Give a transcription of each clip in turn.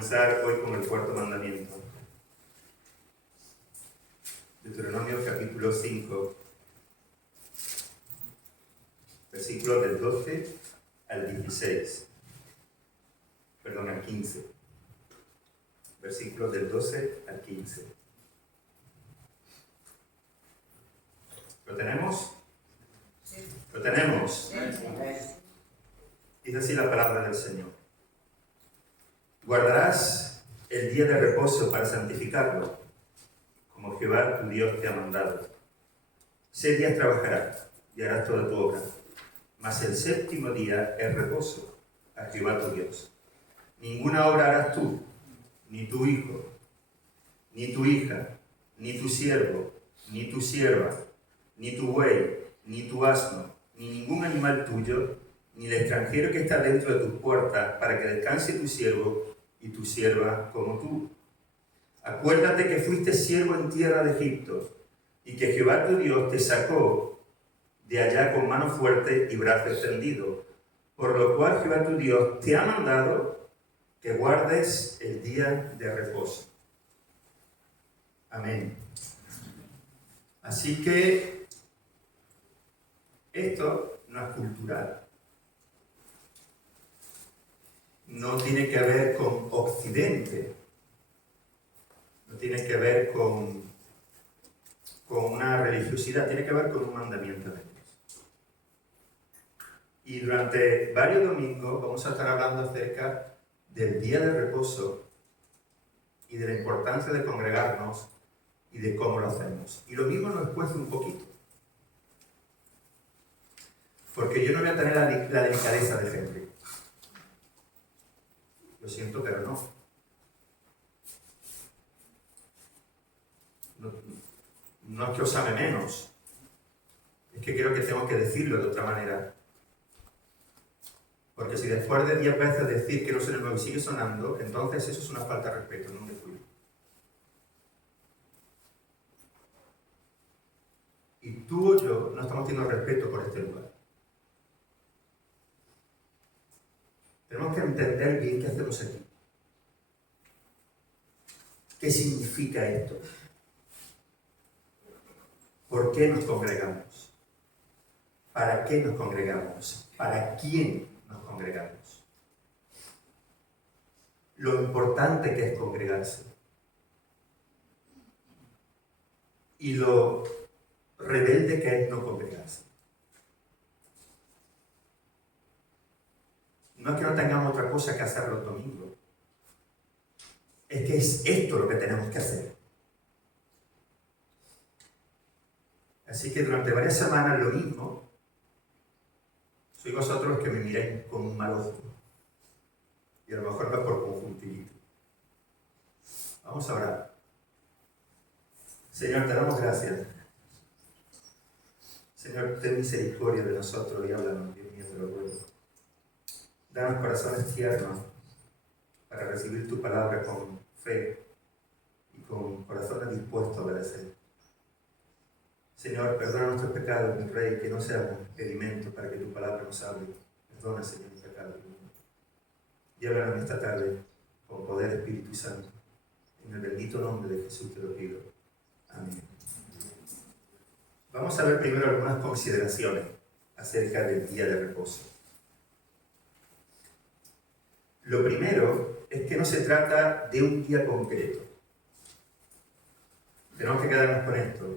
comenzar hoy con el cuarto mandamiento. Deuteronomio capítulo 5, versículos del 12 al 16. Perdón, al 15. Versículos del 12 al 15. ¿Lo tenemos? Sí. ¿Lo tenemos? Sí. Dice así la palabra del Señor. Guardarás el día de reposo para santificarlo, como Jehová tu Dios te ha mandado. 6 días trabajarás y harás toda tu obra, mas el séptimo día es reposo a Jehová tu Dios. Ninguna obra harás tú, ni tu hijo, ni tu hija, ni tu siervo, ni tu sierva, ni tu buey, ni tu asno, ni ningún animal tuyo, ni el extranjero que está dentro de tus puertas, para que descanse tu siervo y tu sierva como tú. Acuérdate que fuiste siervo en tierra de Egipto, y que Jehová tu Dios te sacó de allá con mano fuerte y brazo extendido, por lo cual Jehová tu Dios te ha mandado que guardes el día de reposo. Amén. Así que esto no es cultural. No tiene que ver con Occidente. No tiene que ver con una religiosidad. Tiene que ver con un mandamiento de Dios. Y durante varios domingos vamos a estar hablando acerca del día de reposo y de la importancia de congregarnos y de cómo lo hacemos. Y lo mismo nos cuesta un poquito. Porque yo no voy a tener la delicadeza de Henry. Lo siento, pero no. No es que os ame menos. Es que creo que tengo que decirlo de otra manera. Porque si después de 10 veces decir que no suena nuevo y sigue sonando, entonces eso es una falta de respeto, no un descuido. Y tú o yo no estamos teniendo respeto por este lugar. Tenemos que entender bien qué hacemos aquí. ¿Qué significa esto? ¿Por qué nos congregamos? ¿Para qué nos congregamos? ¿Para quién nos congregamos? Lo importante que es congregarse. Y lo rebelde que es no congregarse. No es que no tengamos otra cosa que hacer los domingos. Es que es esto lo que tenemos que hacer. Así que durante varias semanas lo mismo. Sois vosotros los que me miráis con un mal ojo. Y a lo mejor no por conjuntivito. Vamos a orar. Señor, te damos gracias. Señor, ten misericordia de nosotros y háblanos, Dios mío, te lo ruego. Danos corazones tiernos para recibir tu palabra con fe y con corazones dispuestos a obedecer. Señor, perdona nuestros pecados, mi Rey, que no seamos impedimento para que tu palabra nos hable. Perdona, Señor, mis pecados. Y háblanos esta tarde con poder, Espíritu Santo. En el bendito nombre de Jesús te lo pido. Amén. Vamos a ver primero algunas consideraciones acerca del día de reposo. Lo primero es que no se trata de un día concreto. Tenemos que quedarnos con esto.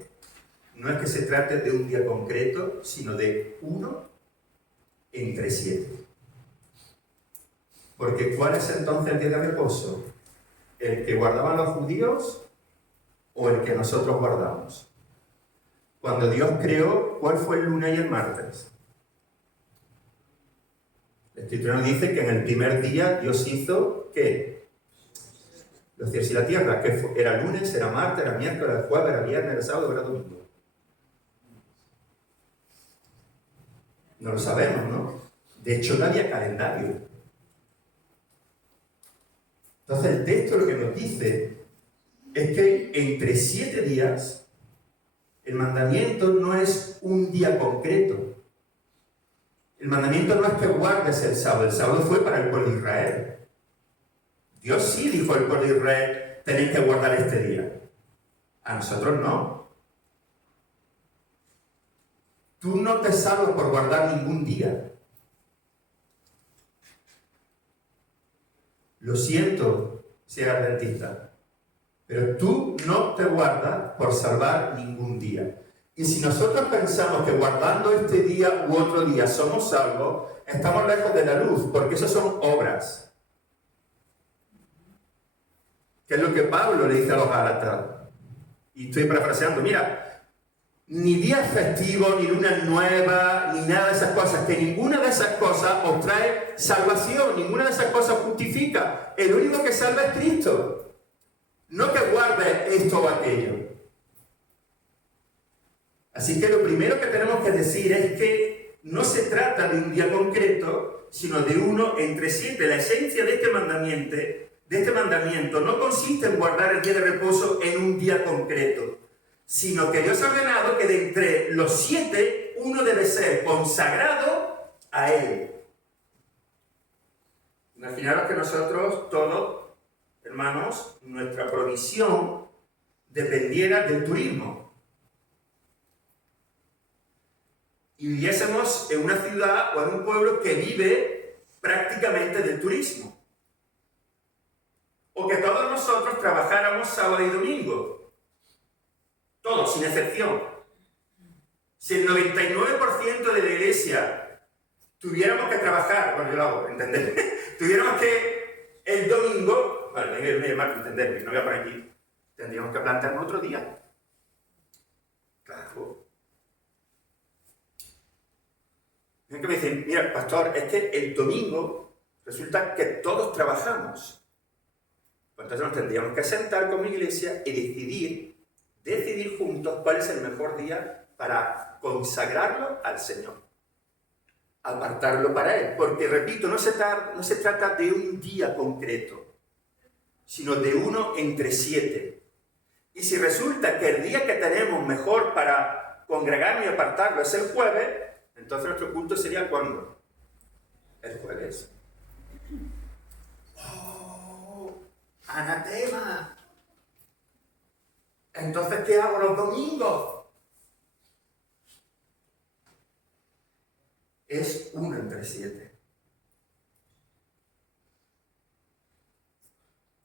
No es que se trate de un día concreto, sino de uno entre 7. Porque ¿cuál es entonces el día de reposo? ¿El que guardaban los judíos o el que nosotros guardamos? Cuando Dios creó, ¿cuál fue el lunes y el martes? La Escritura nos dice que en el primer día Dios hizo, ¿qué? Los cielos y la tierra, que era lunes, era martes, era miércoles, era jueves, era viernes, era sábado, era domingo. No lo sabemos, ¿no? De hecho, no había calendario. Entonces, el texto lo que nos dice es que entre 7 días, el mandamiento no es un día concreto. El mandamiento no es que guardes el sábado fue para el pueblo de Israel. Dios sí dijo al pueblo de Israel, tenéis que guardar este día. A nosotros no. Tú no te salvas por guardar ningún día. Lo siento, si eres adventista, pero tú no te guardas por salvar ningún día. Y si nosotros pensamos que guardando este día u otro día somos salvos, estamos lejos de la luz, porque eso son obras. Que es lo que Pablo le dice a los Gálatas. Y estoy parafraseando, mira, ni día festivo, ni luna nueva, ni nada de esas cosas, que ninguna de esas cosas os trae salvación, ninguna de esas cosas justifica. El único que salva es Cristo. No que guarde esto o aquello. Así que lo primero que tenemos que decir es que no se trata de un día concreto, sino de uno entre 7. La esencia de este mandamiento no consiste en guardar el día de reposo en un día concreto, sino que Dios ha ordenado que de entre los 7, uno debe ser consagrado a Él. Imaginaros que nosotros todos, hermanos, nuestra provisión dependiera del turismo. Y viviésemos en una ciudad o en un pueblo que vive prácticamente del turismo. O que todos nosotros trabajáramos sábado y domingo. Todos, sin excepción. Si el 99% de la iglesia tuviéramos que trabajar, bueno, yo lo hago, ¿entendés? Tuviéramos que el domingo, bueno, me marco entender, no voy a poner aquí, tendríamos que plantearnos otro día. Claro. Es que me dicen, mira, pastor, es que el domingo resulta que todos trabajamos. Pues entonces nos tendríamos que sentar como iglesia y decidir juntos cuál es el mejor día para consagrarlo al Señor. Apartarlo para Él. Porque, repito, no se trata de un día concreto, sino de uno entre 7. Y si resulta que el día que tenemos mejor para congregarnos y apartarlo es el jueves, entonces nuestro culto sería ¿cuándo? El jueves. ¡Oh! ¡Anatema! Entonces, ¿qué hago los domingos? Es uno entre 7.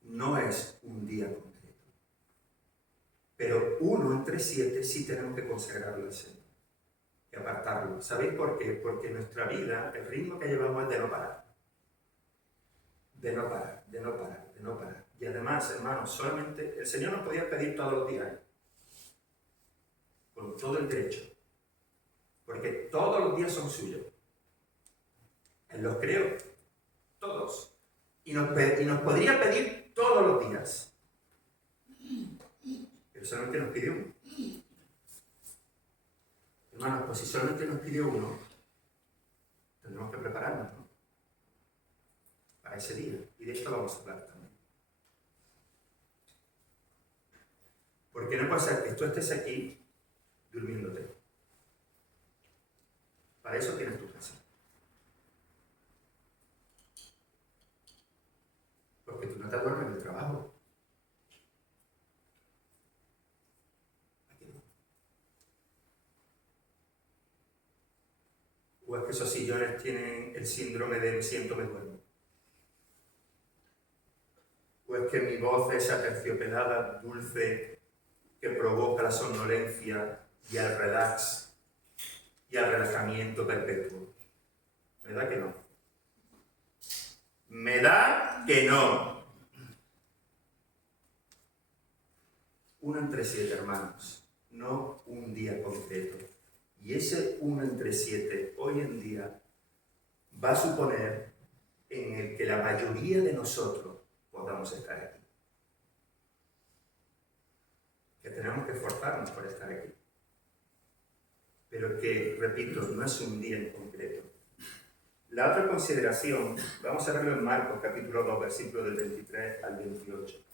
No es un día concreto. Pero uno entre 7 sí tenemos que consagrarlo al Señor. Y apartarlo. ¿Sabéis por qué? Porque nuestra vida, el ritmo que llevamos es de no parar. De no parar, de no parar, de no parar. Y además, hermanos, solamente el Señor nos podía pedir todos los días. Con todo el derecho. Porque todos los días son suyos. Él los creó. Todos. Y nos podría pedir todos los días. Pero solamente nos pidió uno. Hermanos, pues si solamente nos pidió uno, tendremos que prepararnos, ¿no? Para ese día. Y de esto vamos a hablar también. Porque no puede ser que tú estés aquí durmiéndote. Para eso tienes tu casa. Porque tú no te duermes en el trabajo. Aquí no. O es que esos sillones tienen el síndrome de me siento, me duermo. O es que mi voz es aterciopelada, dulce, que provoca la somnolencia y el relax y el relajamiento perpetuo. ¿Verdad que no? Me da que no. Uno entre 7, hermanos, no un día concreto. Y ese 1 entre 7 hoy en día va a suponer en el que la mayoría de nosotros podamos estar aquí. Que tenemos que esforzarnos por estar aquí. Pero que, repito, no es un día en concreto. La otra consideración, vamos a verlo en Marcos capítulo 2, versículos del 23 al 28.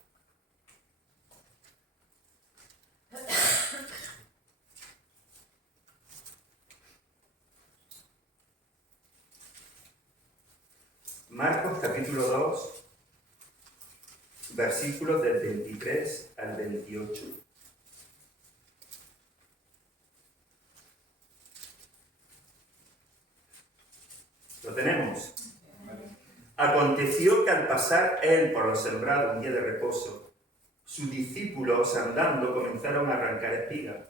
Marcos capítulo 2, versículos del 23 al 28. ¿Lo tenemos? Aconteció que al pasar él por los sembrados un día de reposo, sus discípulos andando comenzaron a arrancar espigas.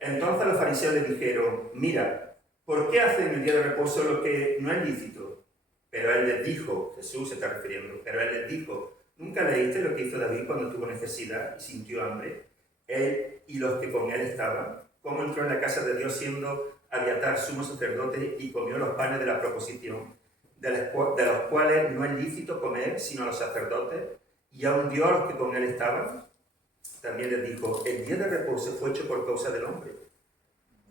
Entonces los fariseos le dijeron: mira, ¿por qué hacen en el día de reposo lo que no es lícito? Pero él les dijo, Jesús se está refiriendo, pero él les dijo: ¿nunca leíste lo que hizo David cuando tuvo necesidad y sintió hambre? Él y los que con él estaban. ¿Cómo entró en la casa de Dios siendo Abiatar sumo sacerdote y comió los panes de la proposición, de los cuales no es lícito comer sino a los sacerdotes, y aun dio a los que con él estaban? También les dijo: el día de reposo fue hecho por causa del hombre,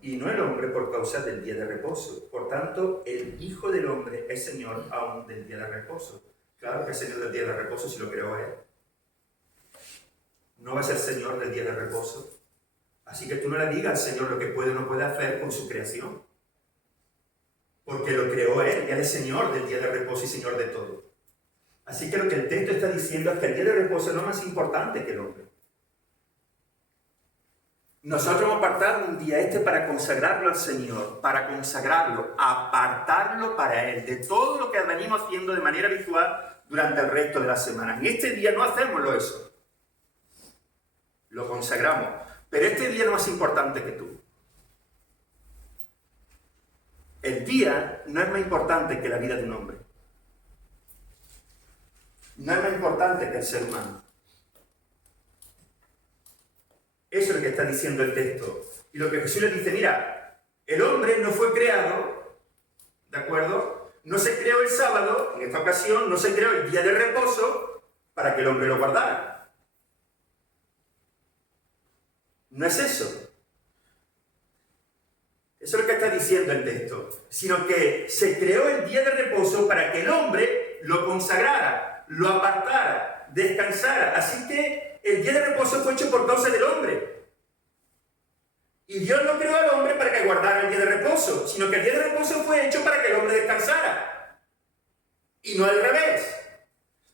y no el hombre por causa del día de reposo. Por tanto, el Hijo del Hombre es Señor aún del día de reposo. Claro que es Señor del día de reposo si lo creó Él. No va a ser Señor del día de reposo. Así que tú no le digas al Señor lo que puede o no puede hacer con su creación. Porque lo creó Él, y Él es Señor del día de reposo y Señor de todo. Así que lo que el texto está diciendo es que el día de reposo no es más importante que el hombre. Nosotros hemos apartado un día para consagrarlo al Señor, para consagrarlo, apartarlo para Él, de todo lo que venimos haciendo de manera habitual durante el resto de la semana. En este día no hacemos eso. Lo consagramos. Pero este día no es más importante que tú. El día no es más importante que la vida de un hombre. No es más importante que el ser humano. Eso es lo que está diciendo el texto. Y lo que Jesús le dice: mira, el hombre no fue creado, ¿de acuerdo? No se creó el sábado, en esta ocasión, no se creó el día de reposo para que el hombre lo guardara. No es eso. Eso es lo que está diciendo el texto. Sino que se creó el día de reposo para que el hombre lo consagrara, lo apartara, descansara. Así que el día de reposo fue hecho por causa del hombre. Y Dios no creó al hombre para que guardara el día de reposo, sino que el día de reposo fue hecho para que el hombre descansara. Y no al revés.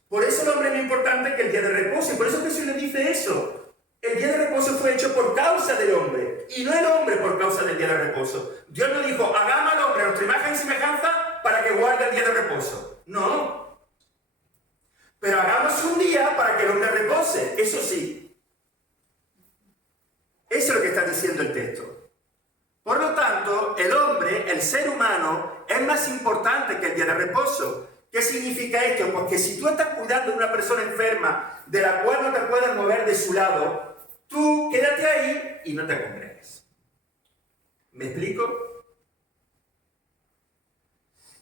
Por eso el hombre es más importante que el día de reposo. Y por eso Jesús le dice eso. El día de reposo fue hecho por causa del hombre, y no el hombre por causa del día de reposo. Dios no dijo: hagamos al hombre a nuestra imagen y semejanza para que guarde el día de reposo. No. Pero hagamos un día para que el hombre repose. Eso sí. Eso es lo que está diciendo el texto. Por lo tanto, el hombre, el ser humano, es más importante que el día de reposo. ¿Qué significa esto? Pues que si tú estás cuidando de una persona enferma de la cual no te puedes mover de su lado, tú quédate ahí y no te congregues. ¿Me explico?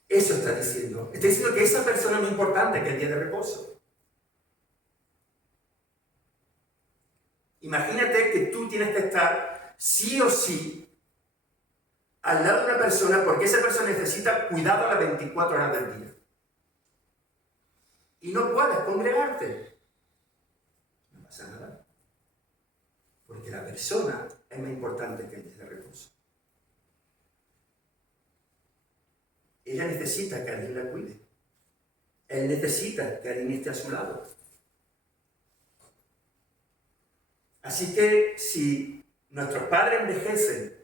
Eso está diciendo. Está diciendo que esa persona es más importante que el día de reposo. Imagínate que tú tienes que estar sí o sí al lado de una persona porque esa persona necesita cuidado a las 24 horas del día. Y no puedes congregarte. No pasa nada. Porque la persona es más importante que el día de reposo. Ella necesita que alguien la cuide. Él necesita que alguien esté a su lado. Así que si nuestros padres envejecen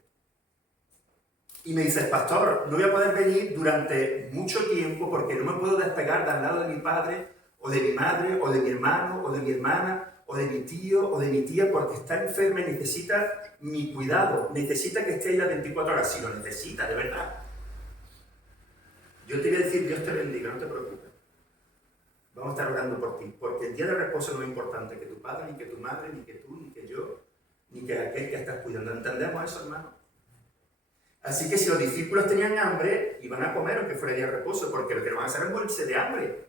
y me dices: pastor, no voy a poder venir durante mucho tiempo porque no me puedo despegar de al lado de mi padre, o de mi madre, o de mi hermano, o de mi hermana, o de mi tío, o de mi tía, porque está enferma y necesita mi cuidado, necesita que esté ahí las 24 horas. Si lo necesita, de verdad. Yo te voy a decir: Dios te bendiga, no te preocupes. Vamos a estar orando por ti, porque el día de reposo no es importante que tu padre, ni que tu madre, ni que tú, ni que yo, ni que aquel que estás cuidando. ¿Entendemos eso, hermano? Así que si los discípulos tenían hambre, iban a comer aunque fuera día de reposo, porque lo que no van a hacer es morirse de hambre.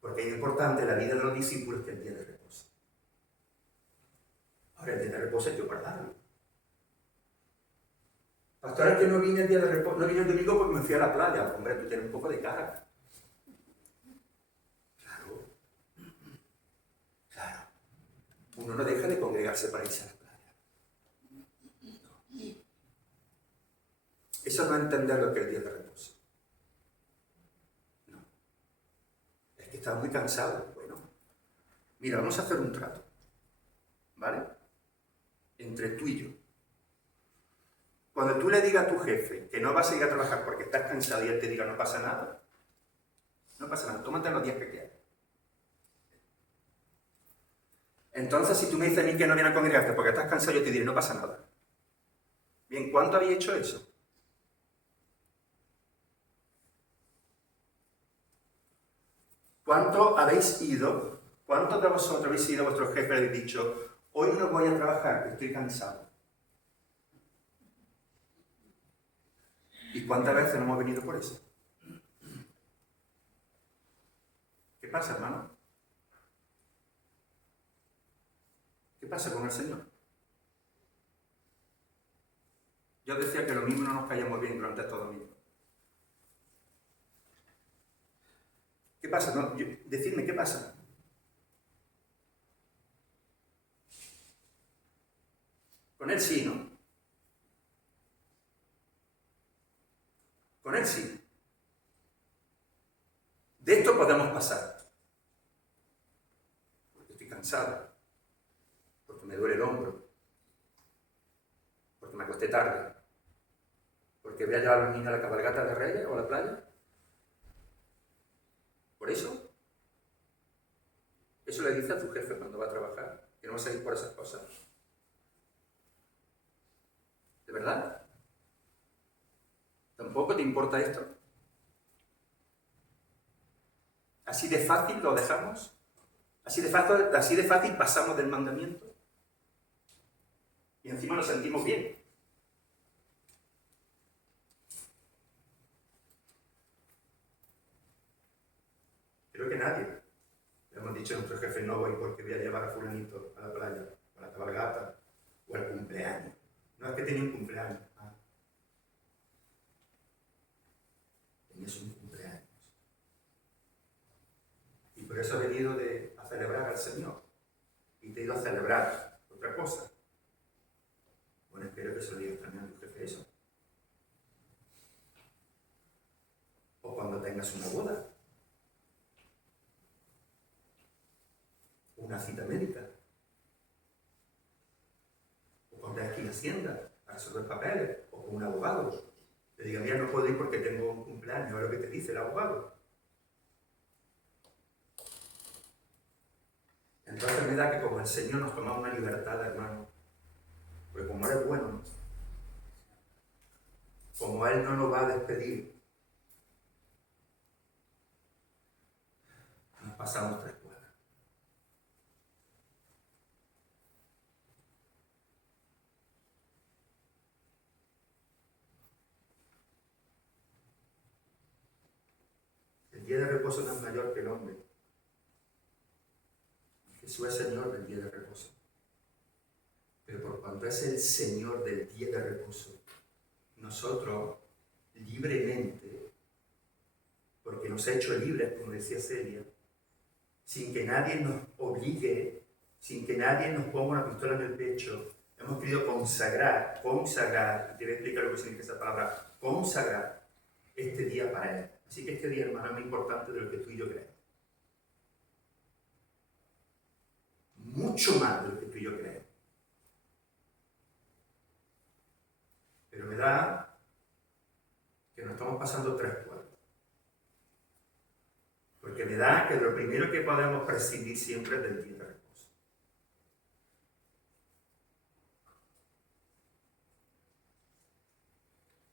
Porque es importante la vida de los discípulos que el día de reposo. Ahora, el día de reposo hay que guardarlo. Pastor, es que no vine el día de reposo, no vine el domingo porque me fui a la playa. Hombre, tú tienes un poco de cara. Claro. Uno no deja de congregarse para irse a la playa. Eso no es entender lo que es el día de reposo. No. Es que estás muy cansado. Bueno, Mira, vamos a hacer un trato, ¿vale? Entre tú y yo. Cuando tú le digas a tu jefe que no vas a ir a trabajar porque estás cansado y él te diga no pasa nada, no pasa nada, tómate los días que quieras. Entonces, si tú me dices a mí que no vienes a congregarte porque estás cansado, yo te diré no pasa nada. Bien, ¿cuánto habéis hecho eso? ¿Cuánto habéis ido? ¿Cuántos de vosotros habéis ido a vuestro jefe y le habéis dicho hoy no voy a trabajar, que estoy cansado? ¿Y cuántas veces no hemos venido por eso? ¿Qué pasa, hermano? ¿Qué pasa con el Señor? Yo decía que lo mismo no nos callamos bien durante estos domingos. ¿Qué pasa? No, decidme, ¿qué pasa? Con él sí, ¿no? Con él sí. De esto podemos pasar. Porque estoy cansado. Porque me duele el hombro. Porque me acosté tarde. Porque voy a llevar a los niños a la cabalgata de Reyes o a la playa. ¿Por eso? Eso le dice a tu jefe cuando va a trabajar. Que no vas a ir por esas cosas. ¿De verdad? ¿Tampoco te importa esto? ¿Así de fácil lo dejamos? ¿Así de fácil pasamos del mandamiento? Y encima nos sentimos bien. Creo que nadie. Le hemos dicho a nuestro jefe, no voy porque voy a llevar a fulanito a la playa, a la cabalgata, o al cumpleaños. No es que tenía un cumpleaños. Tenías un cumpleaños. Y por eso he venido a celebrar al Señor. Y te he ido a celebrar otra cosa. Bueno, espero que se lo digas también a tu jefe eso. O cuando tengas una boda. Una cita médica. O cuando tengas que ir a Hacienda a resolver papeles. O con un abogado. Te diga, mira, no puedo ir porque tengo un cumpleaños. Es lo que te dice el abogado. Entonces me da que como el Señor nos toma una libertad, hermano. Porque como Él es bueno, como Él no nos va a despedir, nos pasamos 3 cuadras. El día de reposo no es mayor que el hombre. Jesús es Señor del día de reposo. Pero por cuanto es el Señor del día de reposo, nosotros libremente, porque nos ha hecho libres, como decía Celia, sin que nadie nos obligue, sin que nadie nos ponga una pistola en el pecho, hemos querido consagrar, te voy a explicar lo que significa esa palabra, consagrar este día para Él. Así que este día, hermano, es muy importante de lo que tú y yo creemos. Mucho más de lo que tú y yo creemos. Pero me da que nos estamos pasando 3 cuartos. Porque me da que lo primero que podemos prescindir siempre es del día de reposo.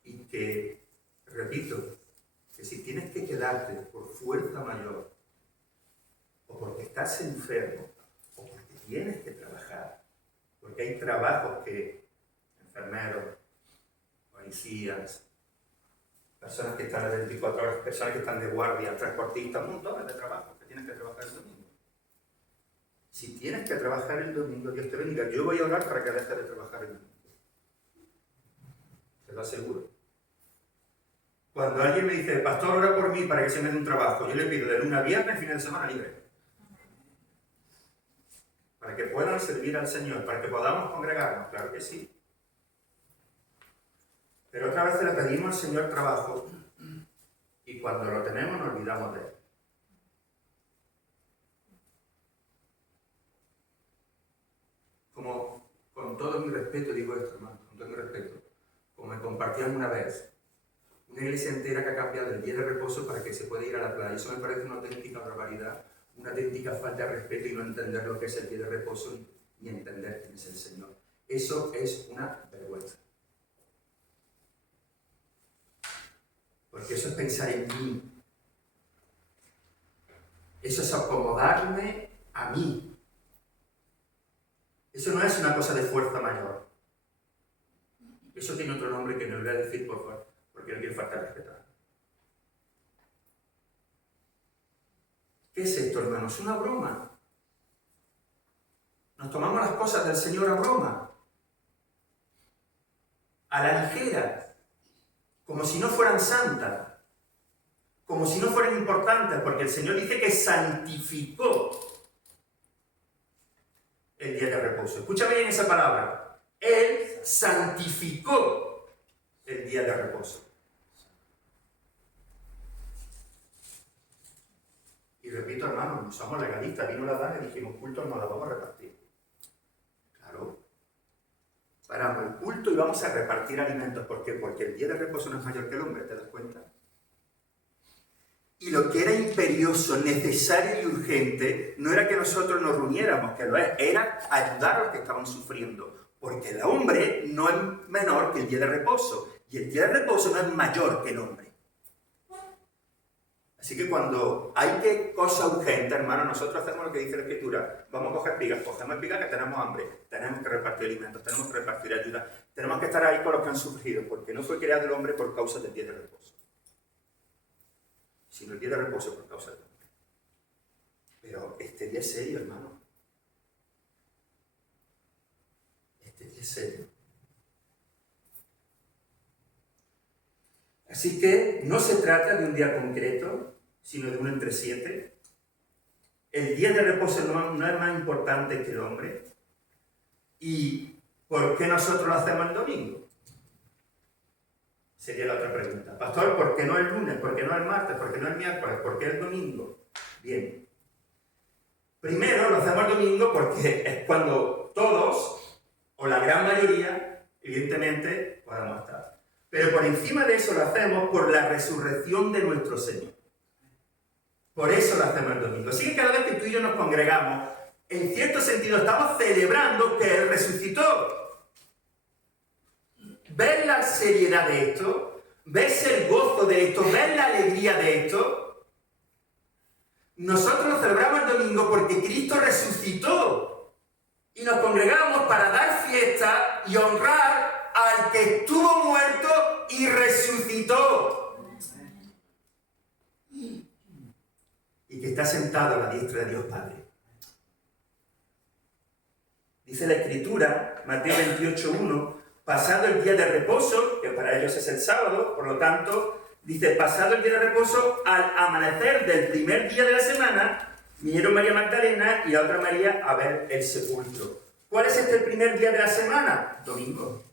Y que, repito, que si tienes que quedarte por fuerza mayor, o porque estás enfermo, o porque tienes que trabajar, porque hay trabajos que, enfermeros, policías, personas que están de 24 horas, personas que están de guardia, transportistas, montones de trabajos que tienen que trabajar el domingo. Si tienes que trabajar el domingo, Dios te bendiga. Yo voy a orar para que dejes de trabajar el domingo. Te lo aseguro. Cuando alguien me dice, pastor, ora por mí para que se me dé un trabajo, yo le pido de lunes a viernes, fin de semana libre. Para que puedan servir al Señor, para que podamos congregarnos, claro que sí. Pero otra vez le pedimos al Señor trabajo y cuando lo tenemos nos olvidamos de Él. todo mi respeto digo esto, hermano, con todo mi respeto, como me compartían una vez, una iglesia entera que ha cambiado el día de reposo para que se pueda ir a la playa. Eso me parece una auténtica barbaridad, una auténtica falta de respeto y no entender lo que es el día de reposo ni entender quién es el Señor. Eso es una vergüenza. Porque eso es pensar en mí. Eso es acomodarme a mí. Eso no es una cosa de fuerza mayor. Eso tiene otro nombre que no le voy a decir, por favor, porque no quiero faltar respetar. ¿Qué es esto, hermanos? Es una broma. Nos tomamos las cosas del Señor a broma. A la ligera. Como si no fueran santas. Como si no fueran importantes, porque el Señor dice que santificó el día de reposo. Escucha bien esa palabra. Él santificó el día de reposo. Y repito, hermanos, no somos legalistas. Vino la edad y dijimos, cultos no la vamos a repartir. Claro. Paramos el culto y vamos a repartir alimentos. ¿Por qué? Porque el día de reposo no es mayor que el hombre, ¿te das cuenta? Y lo que era imperioso, necesario y urgente, no era que nosotros nos reuniéramos, que lo es, era ayudar a los que estaban sufriendo. Porque el hombre no es menor que el día de reposo. Y el día de reposo no es mayor que el hombre. Así que cuando hay que cosa urgente, hermano, nosotros hacemos lo que dice la Escritura. Vamos a coger espigas, cogemos espigas que tenemos hambre. Tenemos que repartir alimentos, tenemos que repartir ayuda. Tenemos que estar ahí con los que han sufrido, porque no fue creado el hombre por causa del día de reposo, sino el día de reposo por causa del hombre. Pero este día es serio, hermano. Este día es serio. Así que no se trata de un día concreto, sino de uno entre 7. El día de reposo no es más importante que el hombre. ¿Y por qué nosotros lo hacemos el domingo? Sería la otra pregunta. Pastor, ¿por qué no el lunes? ¿Por qué no el martes? ¿Por qué no el miércoles? ¿Por qué el domingo? Bien. Primero lo hacemos el domingo porque es cuando todos, o la gran mayoría, evidentemente, podamos estar. Pero por encima de eso lo hacemos por la resurrección de nuestro Señor. Por eso lo hacemos el domingo. Así que cada vez que tú y yo nos congregamos, en cierto sentido estamos celebrando que Él resucitó. ¿Ves la seriedad de esto? ¿Ves el gozo de esto? ¿Ves la alegría de esto? Nosotros lo celebramos el domingo porque Cristo resucitó. Y nos congregamos para dar fiesta y honrar al que estuvo muerto y resucitó. Y que está sentado a la diestra de Dios Padre. Dice la Escritura, Mateo 28:1, pasado el día de reposo, que para ellos es el sábado, por lo tanto, dice, pasado el día de reposo, al amanecer del primer día de la semana, vinieron María Magdalena y la otra María a ver el sepulcro. ¿Cuál es el primer día de la semana? Domingo.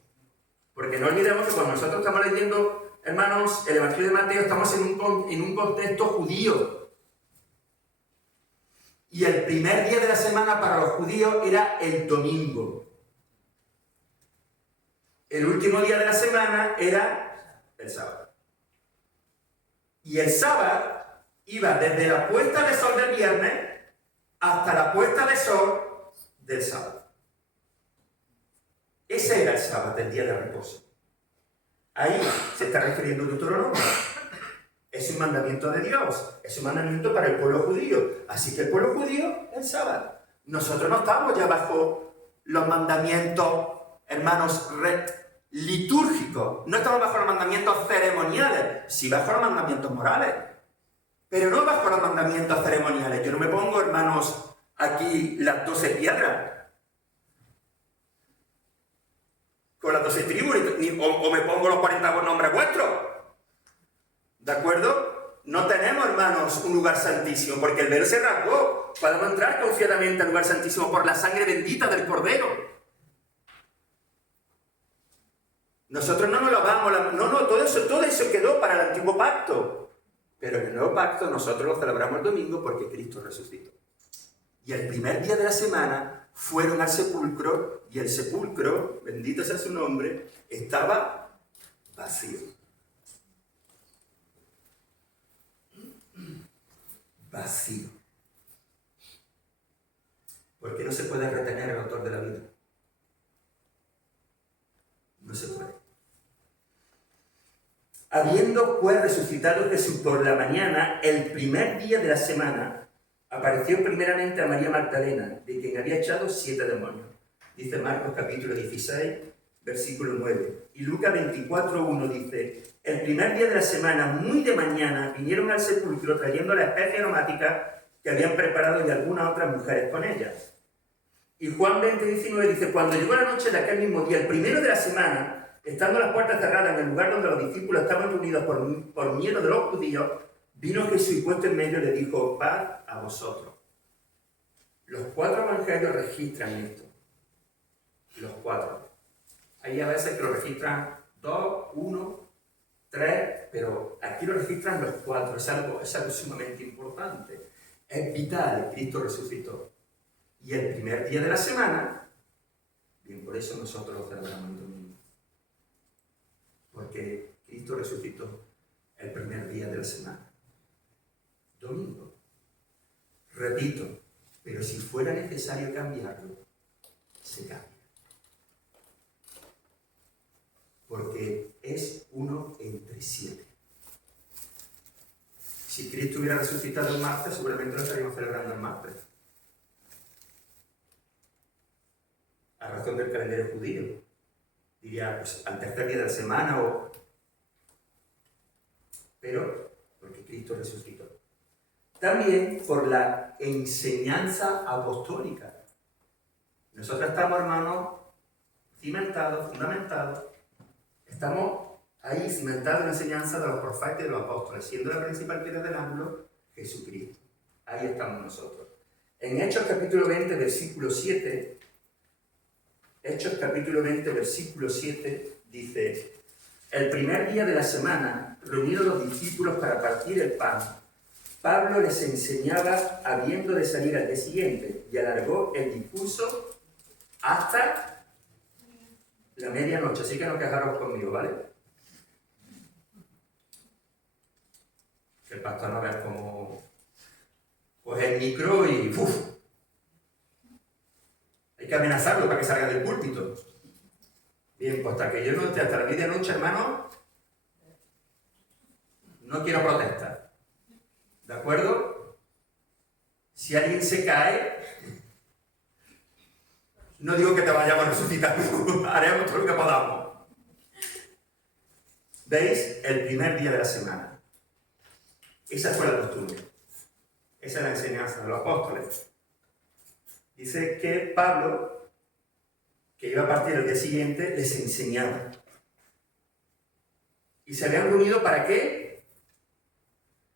Porque no olvidemos que cuando nosotros estamos leyendo, hermanos, el Evangelio de Mateo, estamos en un contexto judío. Y el primer día de la semana para los judíos era el domingo. El último día de la semana era el sábado. Y el sábado iba desde la puesta de sol del viernes hasta la puesta de sol del sábado. Ese era el sábado, el día de reposo. Ahí se está refiriendo a Deuteronomio. Es un mandamiento de Dios, es un mandamiento para el pueblo judío. Así que el pueblo judío, el sábado. Nosotros no estamos ya bajo los mandamientos, hermanos, litúrgicos. No estamos bajo los mandamientos ceremoniales, sí bajo los mandamientos morales. Pero no bajo los mandamientos ceremoniales. Yo no me pongo, hermanos, aquí las 12 piedras. Con las 12 tribus, o me pongo los 40 nombres vuestros. ¿De acuerdo? No tenemos, hermanos, un lugar santísimo, porque el velo se rasgó. Podemos entrar confiadamente al lugar santísimo por la sangre bendita del Cordero. Nosotros no nos lavamos, todo eso quedó para el antiguo pacto. Pero en el nuevo pacto nosotros lo celebramos el domingo porque Cristo resucitó. Y el primer día de la semana fueron al sepulcro y el sepulcro, bendito sea su nombre, estaba vacío. Vacío. Porque no se puede retener el autor de la vida. No se puede. Habiendo pues resucitado Jesús por la mañana, el primer día de la semana, apareció primeramente a María Magdalena, de quien había echado 7 demonios. Dice Marcos capítulo 16, versículo 9. Y Lucas 24:1 dice: el primer día de la semana, muy de mañana, vinieron al sepulcro trayendo la especie aromática que habían preparado y algunas otras mujeres con ellas. Y Juan 20:19 dice: cuando llegó la noche de aquel mismo día, el primero de la semana, estando las puertas cerradas en el lugar donde los discípulos estaban reunidos por miedo de los judíos, vino Jesús y puesto en medio le dijo: paz a vosotros. Los 4 evangelios registran esto. Los 4. Hay a veces que lo registran 2, 1, 3, pero aquí lo registran los 4. Es algo sumamente importante. Es vital, Cristo resucitó. Y el primer día de la semana, bien, por eso nosotros lo celebramos el domingo. Porque Cristo resucitó el primer día de la semana. Domingo. Repito, pero si fuera necesario cambiarlo, se cambia. Porque es 1 entre 7. Si Cristo hubiera resucitado el martes, seguramente lo estaríamos celebrando el martes. A razón del calendario judío. Diría, pues al tercer día de la semana o... Pero, porque Cristo resucitó. También por la enseñanza apostólica. Nosotros estamos, hermanos, cimentados, fundamentados. Estamos ahí cimentados en la enseñanza de los profetas y de los apóstoles, siendo la principal piedra del ángulo Jesucristo. Ahí estamos nosotros. En Hechos capítulo 20, versículo 7, Hechos capítulo 20, versículo 7, dice: el primer día de la semana, reunidos los discípulos para partir el pan, Pablo les enseñaba habiendo de salir al día siguiente, y alargó el discurso hasta la medianoche. Así que no quejaros conmigo, ¿vale? Que el pastor no vea cómo coge el micro y ¡uf! Hay que amenazarlo para que salga del púlpito. Bien, pues hasta que yo no esté hasta la medianoche, hermano, no quiero protestar. ¿De acuerdo? Si alguien se cae, no digo que te vayamos a resucitar, haremos todo lo que podamos. ¿Veis? El primer día de la semana. Esa fue la costumbre. Esa es la enseñanza de los apóstoles. Dice que Pablo, que iba a partir el día siguiente, les enseñaba. ¿Y se habían reunido para qué?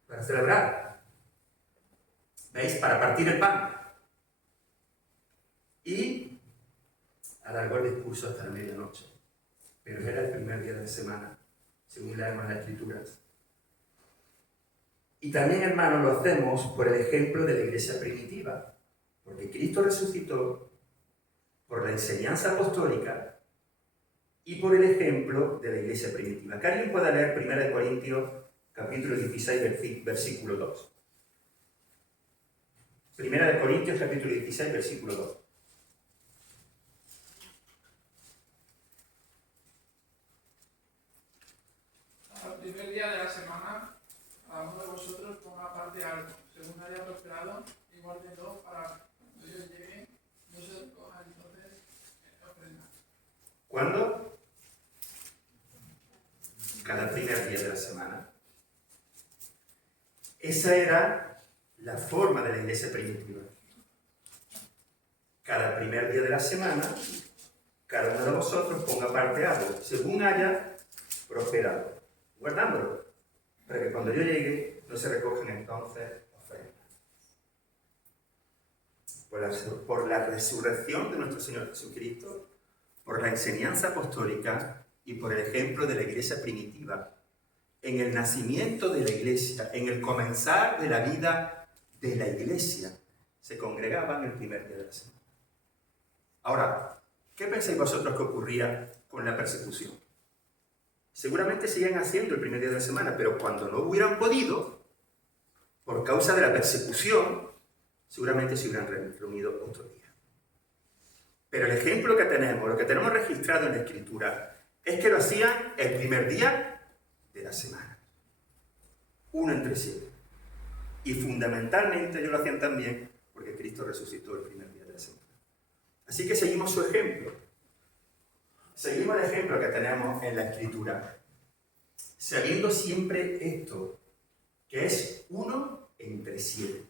Para celebrar. ¿Veis? Para partir el pan. Y alargó el discurso hasta la medianoche. Pero era el primer día de la semana, según leemos las Escrituras. Y también, hermanos, lo hacemos por el ejemplo de la iglesia primitiva. Porque Cristo resucitó por la enseñanza apostólica y por el ejemplo de la iglesia primitiva. Que alguien pueda leer 1 Corintios capítulo 16, versículo 2. 1 Corintios capítulo 16, versículo 2. Al primer día de la semana, cada uno de vosotros ponga aparte algo, según haya prosperado, igual que todo, para cuando yo llegue, no se coja entonces ofrenda. ¿Cuándo? Cada primer día de la semana. Esa era la forma de la iglesia primitiva. Cada primer día de la semana, cada uno de vosotros ponga aparte algo, según haya prosperado, guardándolo, para que cuando yo llegue no se recojan entonces ofrendas. Por la resurrección de nuestro Señor Jesucristo, por la enseñanza apostólica y por el ejemplo de la iglesia primitiva, en el nacimiento de la iglesia, en el comenzar de la vida de la iglesia, se congregaban el primer día de la semana. Ahora, ¿qué pensáis vosotros que ocurría con la persecución? Seguramente seguían haciendo el primer día de la semana, pero cuando no hubieran podido, por causa de la persecución, seguramente se hubieran reunido otro día. Pero el ejemplo que tenemos, lo que tenemos registrado en la Escritura, es que lo hacían el primer día de la semana. 1 entre 7. Y fundamentalmente ellos lo hacían también porque Cristo resucitó el primer día de la semana. Así que seguimos su ejemplo. Seguimos el ejemplo que tenemos en la Escritura. Sabiendo siempre esto, que es 1 entre 7.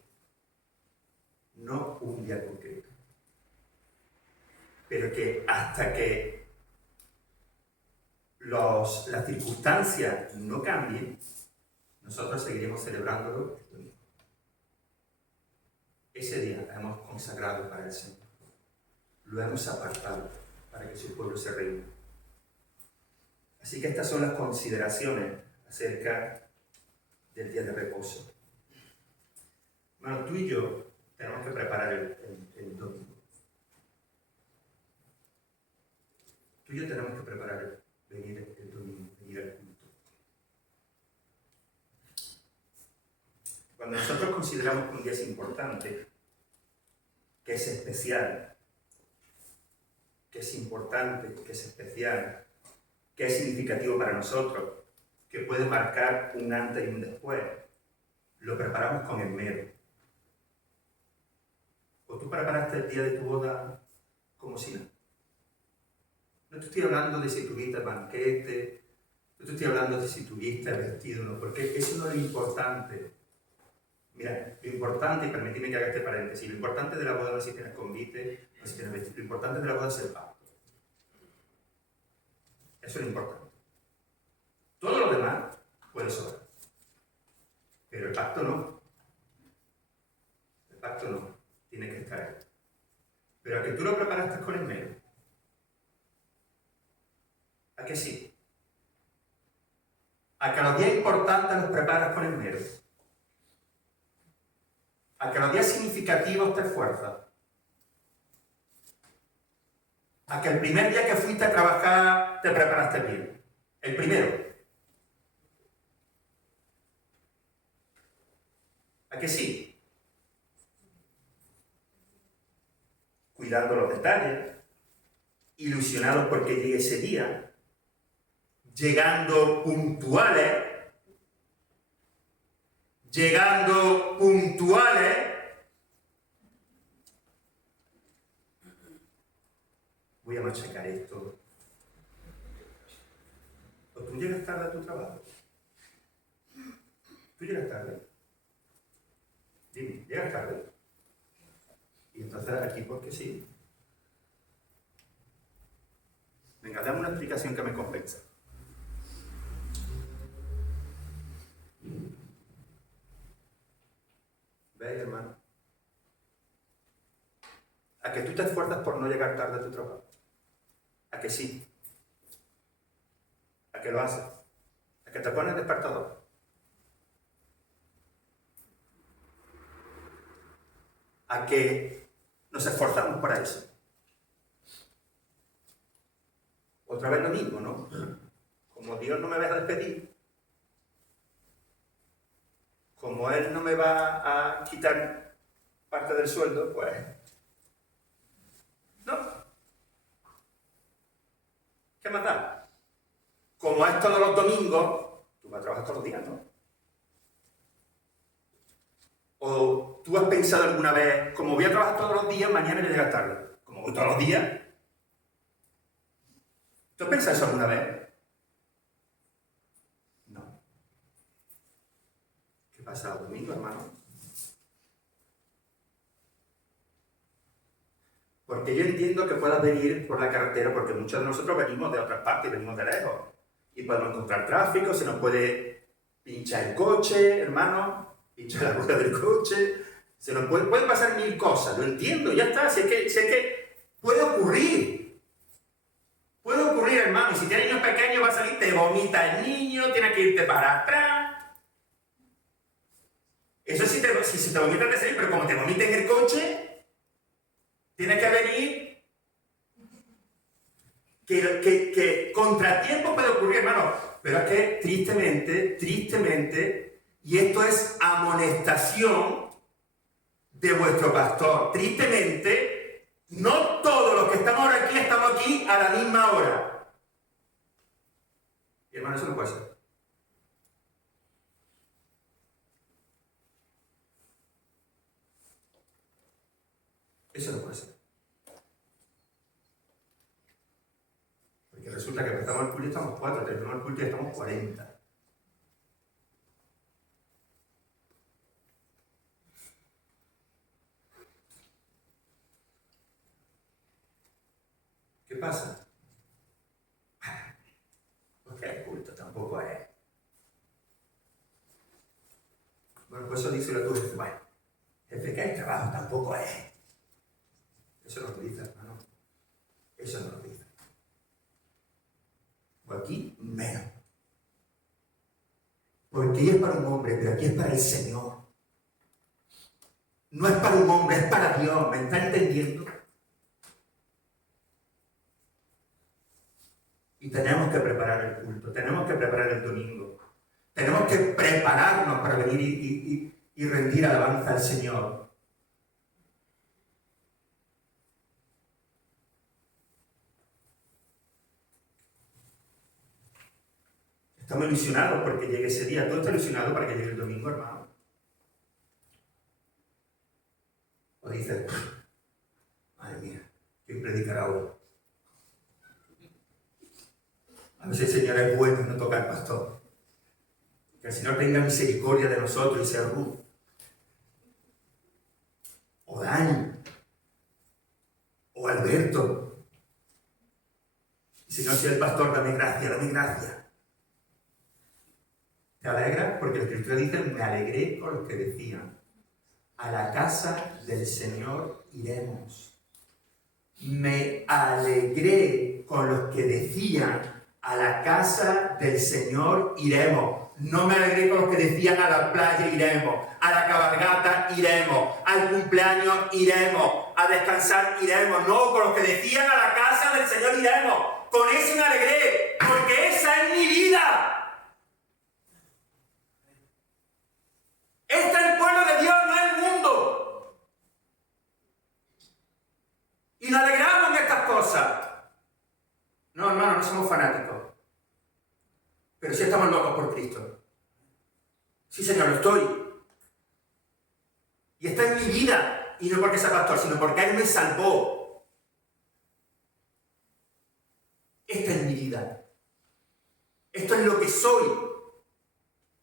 No un día concreto. Pero que hasta que las circunstancias no cambien, nosotros seguiremos celebrándolo el domingo. Ese día lo hemos consagrado para el Señor. Lo hemos apartado para que su pueblo se reúna. Así que estas son las consideraciones acerca del día de reposo. Bueno, tú y yo tenemos que preparar el domingo. Tú y yo tenemos que preparar venir el domingo, venir al culto. Cuando nosotros consideramos que un día es importante, que es especial, que es importante, que es especial, que es significativo para nosotros, que puede marcar un antes y un después, lo preparamos con esmero. ¿O tú preparaste el día de tu boda como si no? No te estoy hablando de si tuviste el banquete, no te estoy hablando de si tuviste el vestido, no, porque eso no es lo importante. Mira, lo importante, y permíteme que haga este paréntesis, lo importante de la boda no es si tienes convite, no es si tienes vestido, lo importante de la boda es el pacto. Eso es lo importante. Todo lo demás puede sobrar. Pero el pacto no. El pacto no. Tiene que estar ahí. Pero a que tú lo preparaste con esmero. ¿A que sí? A que los días importantes los preparas con esmero. A que los días significativos te esfuerzas. A que el primer día que fuiste a trabajar te preparaste bien. El primero. ¿A que sí? Cuidando los detalles, ilusionados porque llegue ese día, llegando puntuales, voy a machacar esto. ¿O tú llegas tarde a tu trabajo? ¿Tú llegas tarde? Dime, ¿llegas tarde? Y entonces aquí, ¿por qué sí? Venga, dame una explicación que me convenza. ¿Veis, hermano? ¿A que tú te esfuerzas por no llegar tarde a tu trabajo? ¿A que sí? ¿A que lo haces? ¿A que te pones despertador? ¿A que nos esforzamos para eso? Otra vez lo mismo, ¿no? Como Dios no me va a despedir, como Él no me va a quitar parte del sueldo, pues no. ¿Qué más da? Como es todos los domingos, tú vas a trabajar todos los días, ¿no? ¿O tú has pensado alguna vez, como voy a trabajar todos los días, mañana voy a llegar tarde? Como voy todos los días. ¿Tú has pensado eso alguna vez? No. ¿Qué pasa el domingo, hermano? Porque yo entiendo que puedas venir por la carretera, porque muchos de nosotros venimos de otras partes, venimos de lejos. Y podemos encontrar tráfico, se nos puede pinchar el coche, hermano, pinchar la rueda del coche, se nos pueden pasar mil cosas, lo entiendo, ya está, si es que puede ocurrir. Puede ocurrir, hermano, y si tienes niños pequeños va a salir, te vomita el niño, tienes que irte para atrás. Eso sí, si te vomitas de salir, pero como te vomita en el coche, tienes que venir que contratiempo puede ocurrir, hermano, pero es que tristemente, y esto es amonestación de vuestro pastor, tristemente, no todos los que estamos aquí a la misma hora. Y hermano, eso no puede ser. Eso no puede ser. Porque resulta que empezamos el culto y estamos 4, terminamos el culto y estamos 40. ¿Qué pasa? Porque el culto tampoco es. Bueno, pues eso dice la tuya. Bueno, jefe, que el trabajo tampoco es. Eso no lo dice, hermano. Eso no lo dice. O aquí, menos. Porque aquí es para un hombre, pero aquí es para el Señor. No es para un hombre, es para Dios. ¿Me está entendiendo? Y tenemos que preparar el culto, tenemos que preparar el domingo. Tenemos que prepararnos para venir y rendir alabanza al Señor. Estamos ilusionados porque llegue ese día. ¿Tú estás ilusionado para que llegue el domingo, hermano? O dices, madre mía, ¿quién predicará hoy? A veces el Señor es bueno y no toca al pastor. Que el Señor tenga misericordia de nosotros y sea Ruth. O Dani. O Alberto. Y Señor, si el pastor, dame gracia, dame gracia. ¿Te alegra? Porque la Escritura dice, me alegré con los que decían, a la casa del Señor iremos. Me alegré con los que decían, a la casa del Señor iremos. No me alegré con los que decían, a la playa iremos, a la cabalgata iremos, al cumpleaños iremos, a descansar iremos. No, con los que decían, a la casa del Señor iremos. Con eso me alegré, porque esa es mi vida. Este es el pueblo de Dios, no el mundo. Y nos alegramos en estas cosas. No, hermano, no somos fanáticos. Pero sí estamos locos por Cristo. Sí, Señor, lo estoy. Y esta es mi vida. Y no porque sea pastor, sino porque Él me salvó. Esta es mi vida. Esto es lo que soy.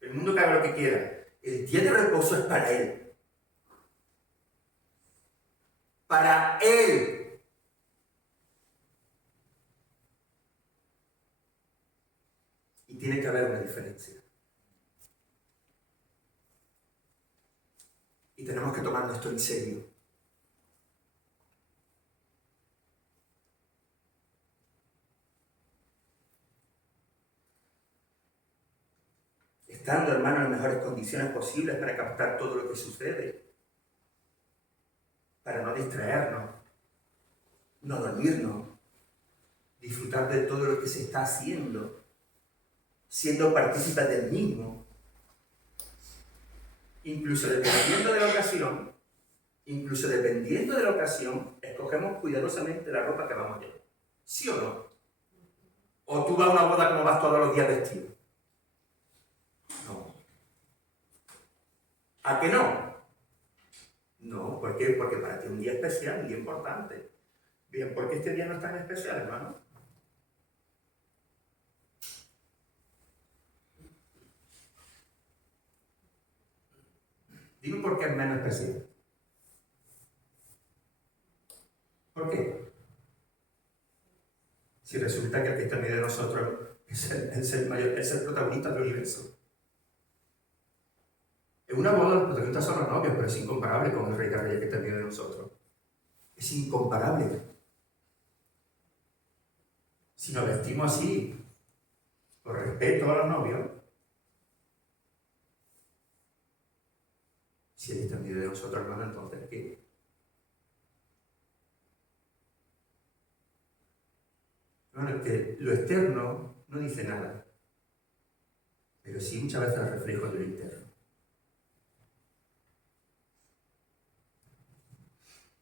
El mundo que haga lo que quiera. El día de reposo es para Él. Para Él. Y tiene que haber una diferencia. Y tenemos que tomarnos esto en serio. Estando, hermano, en las mejores condiciones posibles para captar todo lo que sucede. Para no distraernos. No dormirnos. Disfrutar de todo lo que se está haciendo. Siendo partícipes del mismo. Incluso dependiendo de la ocasión, escogemos cuidadosamente la ropa que vamos a llevar. ¿Sí o no? ¿O tú vas a una boda como vas todos los días vestido? No. ¿A qué no? No, ¿por qué? Porque para ti es un día especial, un día importante. Bien, ¿por qué este día no es tan especial, hermano? Dime por qué es menos especial. ¿Por qué? Si resulta que el que está en medio de nosotros es el protagonista del universo. En una boda los protagonistas son los novios, pero es incomparable con el rey de reyes que está en medio de nosotros. Es incomparable. Si nos vestimos así, por respeto a los novios, si él está en medio de nosotros, hermano, entonces ¿qué? Bueno, es que lo externo no dice nada, pero sí muchas veces el reflejo de lo interno.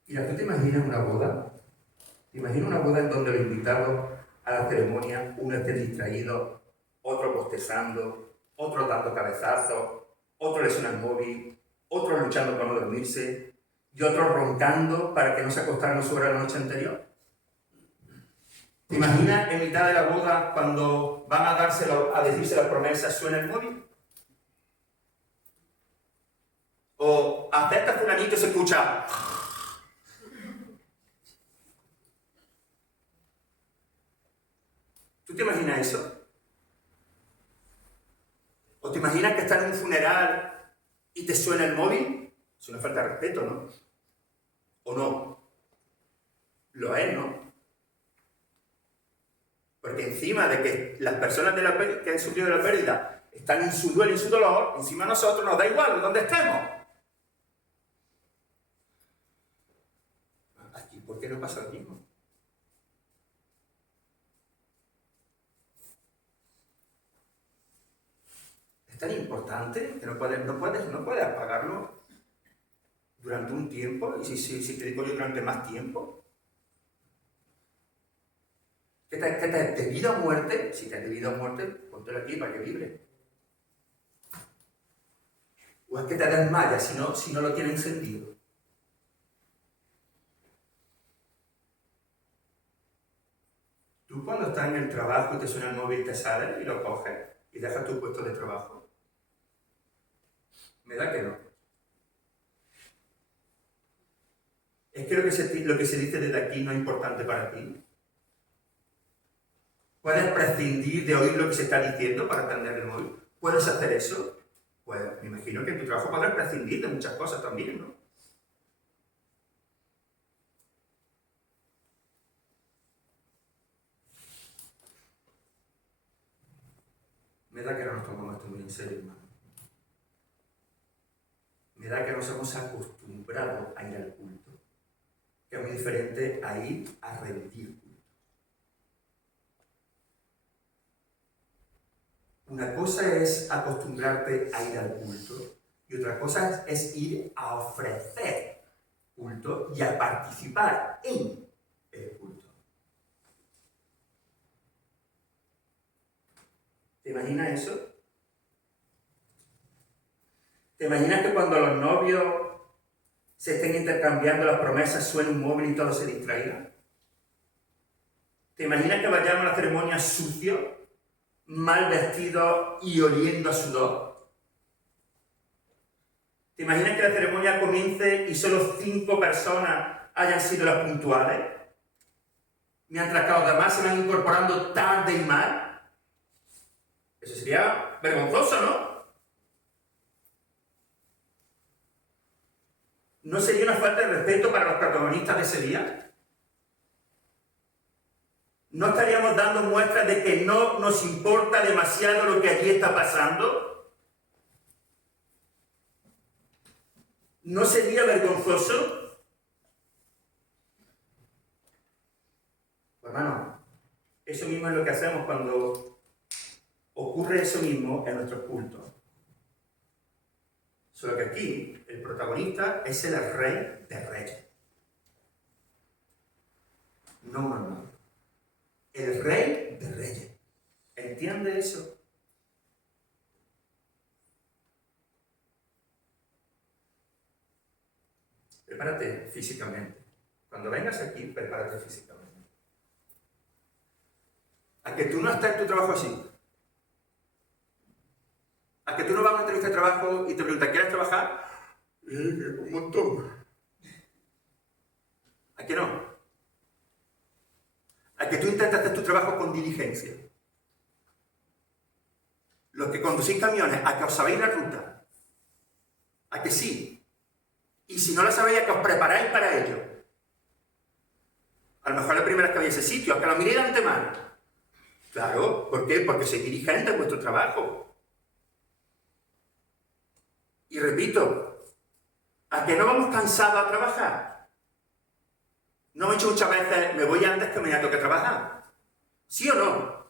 Mira, ¿tú te imaginas una boda? ¿Te imaginas una boda en donde los invitados a la ceremonia, uno esté distraído, otro bostezando, otro dando cabezazos, otro le suena el móvil, otro luchando por no dormirse y otro roncando para que no se acostaran sobre la noche anterior? ¿Te imaginas en mitad de la boda, cuando van a decirse las promesas, suena el móvil? O acepta fulanito y se escucha. ¿Tú te imaginas eso? ¿O te imaginas que estás en un funeral y te suena el móvil? Es una falta de respeto, ¿no? ¿O no? Lo es, ¿no? Porque encima de que las personas que han sufrido la pérdida están en su duelo y en su dolor, encima a nosotros nos da igual donde estemos. Aquí, ¿por qué no pasa lo mismo? Es tan importante que no puedes apagarlo durante un tiempo, y si te digo yo durante más tiempo. ¿Que te vida o muerte? Si te has de vida o muerte, póntelo aquí para que vibre. ¿O es que te desmayas si no lo tienes encendido? Tú cuando estás en el trabajo y te suena el móvil, te sales y lo coges y dejas tu puesto de trabajo. Me da que no. Es que lo que se dice desde aquí no es importante para ti. ¿Puedes prescindir de oír lo que se está diciendo para atender el móvil? ¿Puedes hacer eso? Pues me imagino que en tu trabajo podrás prescindir de muchas cosas también, ¿no? Me da que no nos tomamos esto muy en serio, hermano. Me da que nos hemos acostumbrado a ir al culto, que es muy diferente a ir a rendir culto. Una cosa es acostumbrarte a ir al culto y otra cosa es ir a ofrecer culto y a participar en el culto. ¿Te imaginas eso? ¿Te imaginas que cuando los novios se estén intercambiando las promesas suene un móvil y todos se distraigan? ¿Te imaginas que vayamos a la ceremonia sucio, mal vestido y oliendo a sudor? ¿Te imaginas que la ceremonia comience y solo 5 personas hayan sido las puntuales? Mientras que los demás se van incorporando tarde y mal. Eso sería vergonzoso, ¿no? ¿No sería una falta de respeto para los protagonistas de ese día? ¿No estaríamos dando muestras de que no nos importa demasiado lo que aquí está pasando? ¿No sería vergonzoso? Pues hermano, eso mismo es lo que hacemos cuando ocurre eso mismo en nuestros cultos. Solo que aquí el protagonista es el rey de reyes. No. El rey de reyes. ¿Entiende eso? Prepárate físicamente. Cuando vengas aquí, prepárate físicamente. A que tú no estás en tu trabajo así. A que tú no vas a una entrevista de trabajo y te preguntan, ¿quieres trabajar? Un montón. ¿A que no? A que tú intentas hacer tu trabajo con diligencia. Los que conducís camiones, a que os sabéis la ruta. A que sí. Y si no la sabéis, a que os preparáis para ello. A lo mejor la primera vez que vais a ese sitio, a que lo miréis de antemano. Claro, ¿por qué? Porque sois diligentes en vuestro trabajo. Y repito, ¿a que no vamos cansados a trabajar? No he hecho muchas veces, me voy antes que me toque trabajar. ¿Sí o no?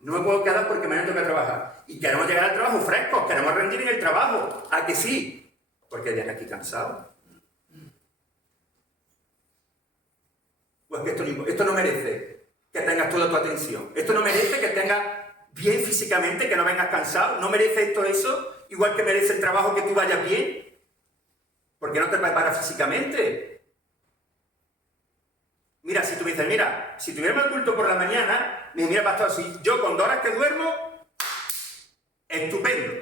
No me puedo quedar porque mañana tengo que trabajar. Y queremos llegar al trabajo frescos, queremos rendir en el trabajo. ¿A que sí? Porque viene aquí cansado. Pues que esto no merece que tengas toda tu atención. Esto no merece que tengas bien físicamente, que no vengas cansado. No merece esto eso, igual que merece el trabajo que tú vayas bien. Porque no te preparas físicamente. Mira, si tú me dices, mira, si tuviéramos el culto por la mañana, mira, pastor, si yo con 2 horas que duermo, estupendo.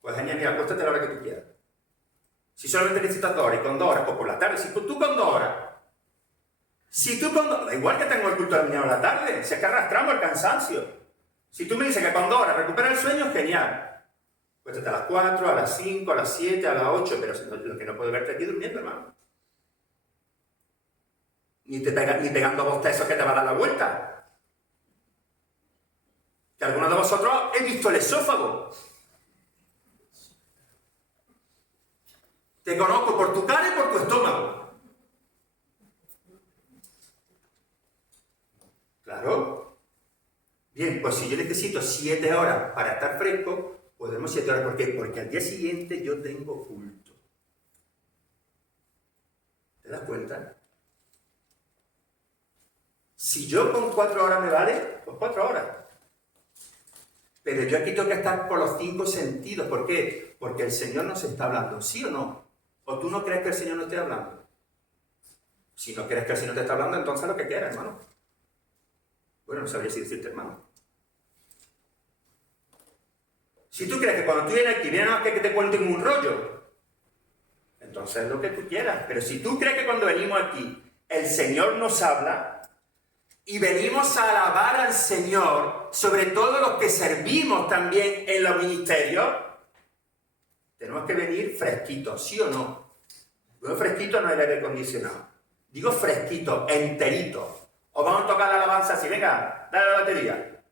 Pues genial, mira, acuéstate a la hora que tú quieras. Si solamente necesitas 2 horas y con 2 horas, o por la tarde, si tú con 2 horas, da igual que tengo el culto de la mañana o la tarde, si es que arrastramos el cansancio. Si tú me dices que con 2 horas recuperas el sueño, genial. Pues a las 4, a las 5, a las 7, a las 8, pero lo que no puedo verte aquí durmiendo, hermano. Ni pegando bostezos que te va a dar la vuelta. Que algunos de vosotros he visto el esófago. Te conozco por tu cara y por tu estómago. Claro. Bien, pues si yo necesito 7 horas para estar fresco, podemos 7 horas. ¿Por qué? Porque al día siguiente yo tengo culto. ¿Te das cuenta? Si yo con 4 horas me vale, pues 4 horas. Pero yo aquí tengo que estar por los 5 sentidos. ¿Por qué? Porque el Señor nos está hablando, ¿sí o no? ¿O tú no crees que el Señor no esté hablando? Si no crees que el Señor te está hablando, entonces lo que quieras, hermano. Bueno, no sabría si decirte, hermano. Si tú crees que cuando tú vienes aquí, vienen a que te cuenten un rollo, entonces es lo que tú quieras. Pero si tú crees que cuando venimos aquí, el Señor nos habla, y venimos a alabar al Señor, sobre todo los que servimos también en los ministerios, tenemos que venir fresquitos, ¿sí o no? Digo fresquito no es el aire acondicionado. Digo fresquito, enterito. O vamos a tocar la alabanza así, venga, dale la batería.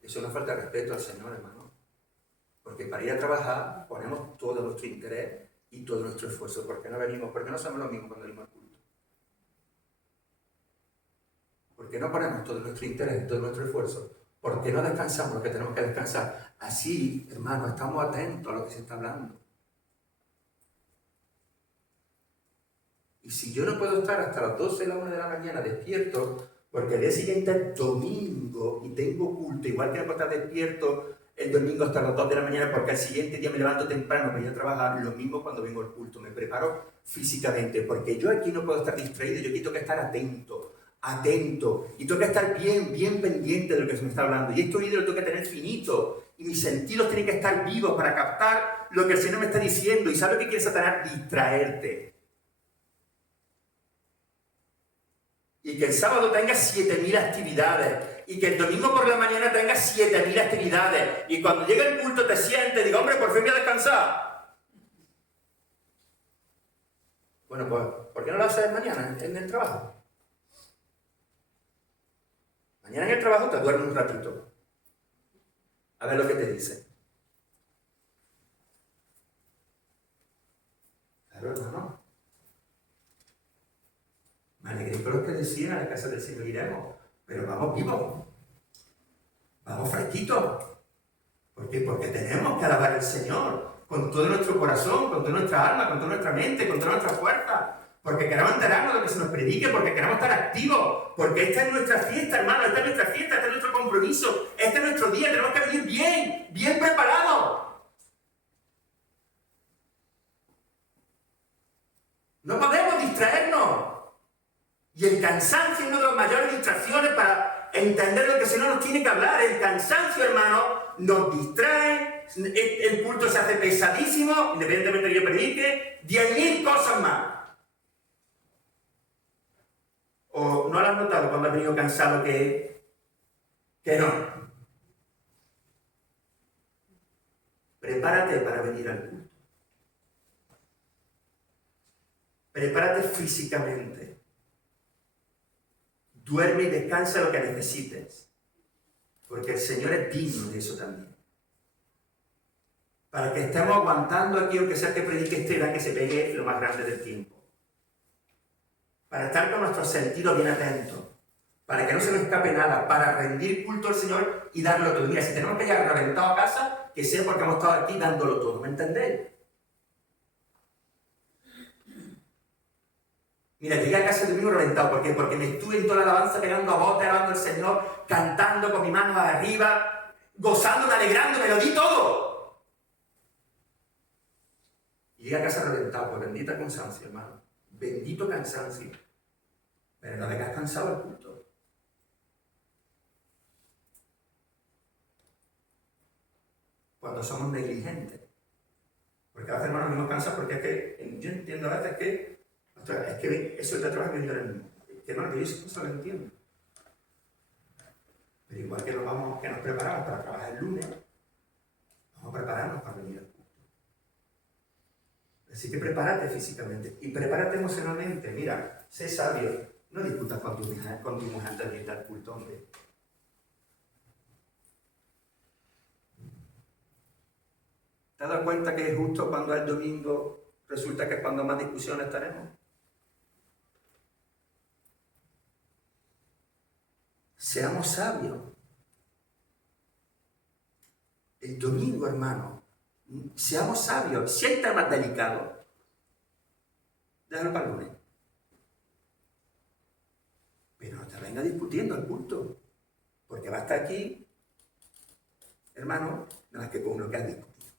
Eso no falta respeto al Señor, hermano. Porque para ir a trabajar ponemos todo nuestro interés y todo nuestro esfuerzo. ¿Por qué no venimos? ¿Por qué no somos los mismos cuando venimos al culto? ¿Por qué no ponemos todo nuestro interés y todo nuestro esfuerzo? ¿Por qué no descansamos lo que tenemos que descansar? Así, hermano, estamos atentos a lo que se está hablando. Y si yo no puedo estar hasta las 12 o la 1 de la mañana despierto, porque el día siguiente es domingo y tengo culto, igual que no puedo estar despierto el domingo hasta las 2 de la mañana, porque al siguiente día me levanto temprano para ir a trabajar, lo mismo cuando vengo al culto, me preparo físicamente, porque yo aquí no puedo estar distraído, yo aquí tengo que estar atento, y tengo que estar bien pendiente de lo que se me está hablando, y este oído lo tengo que tener finito, y mis sentidos tienen que estar vivos para captar lo que el Señor me está diciendo. ¿Y sabes lo que quiere Satanás? Distraerte. Y que el sábado tenga 7.000 actividades. Y que el domingo por la mañana tenga 7.000 actividades. Y cuando llegue el culto te sientes y diga, hombre, por fin voy a descansar. Bueno, pues, ¿por qué no lo haces mañana en el trabajo? Mañana en el trabajo te duermes un ratito. A ver lo que te dice. Claro, hermano. Me alegré por los que decían, a la casa del Señor iremos, pero vamos vivos, vamos fresquitos. ¿Por qué? Porque tenemos que alabar al Señor con todo nuestro corazón, con toda nuestra alma, con toda nuestra mente, con toda nuestra fuerza. Porque queremos enterarnos de lo que se nos predique, porque queremos estar activos, porque esta es nuestra fiesta, hermano, esta es nuestra fiesta, este es nuestro compromiso, este es nuestro día, tenemos que venir bien preparados. No podemos distraernos. Y el cansancio es una de las mayores distracciones para entender lo que el Señor nos tiene que hablar. El cansancio, hermano, nos distrae, el culto se hace pesadísimo, independientemente de que yo predique, 10.000 cosas más. ¿O no lo has notado cuando has venido cansado que no? Prepárate para venir al culto. Prepárate físicamente. Duerme y descansa lo que necesites, porque el Señor es digno de eso también. Para que estemos aguantando aquí, aunque sea que predique este gran que se pegue lo más grande del tiempo. para estar con nuestros sentidos bien atentos, para que no se nos escape nada, para rendir culto al Señor y darlo todo. Mira, si tenemos que llegar reventado a casa, que sea porque hemos estado aquí dándolo todo, ¿me entendéis? Mira, llegué a casa el domingo reventado. ¿Por qué? Porque me estuve en toda la alabanza pegando a bote, alabando al Señor, cantando con mi mano arriba, gozándome, alegrándome, lo di todo. Y llegué a casa reventado, pues bendita cansancio, hermano. Bendito cansancio. Pero no vengas cansado el culto. Cuando somos negligentes. Porque a veces, hermano, nos cansa porque es que, yo entiendo a veces que es que eso es el trabajo que yo ahora mismo. Que no, que yo eso no lo entiendo. Pero igual que nos preparamos para trabajar el lunes, vamos a prepararnos para venir al culto. Así que prepárate físicamente y prepárate emocionalmente. Mira, sé sabio. No discutas con tu mujer antes de ir al culto, hombre. ¿Te has dado cuenta que es justo cuando es domingo resulta que es cuando más discusiones tenemos? Seamos sabios. El domingo, hermano, seamos sabios. Si hay temas delicados, déjalo para el lunes. Pero no te venga discutiendo el culto, porque va a estar aquí, hermano, nada más que con uno que has discutido.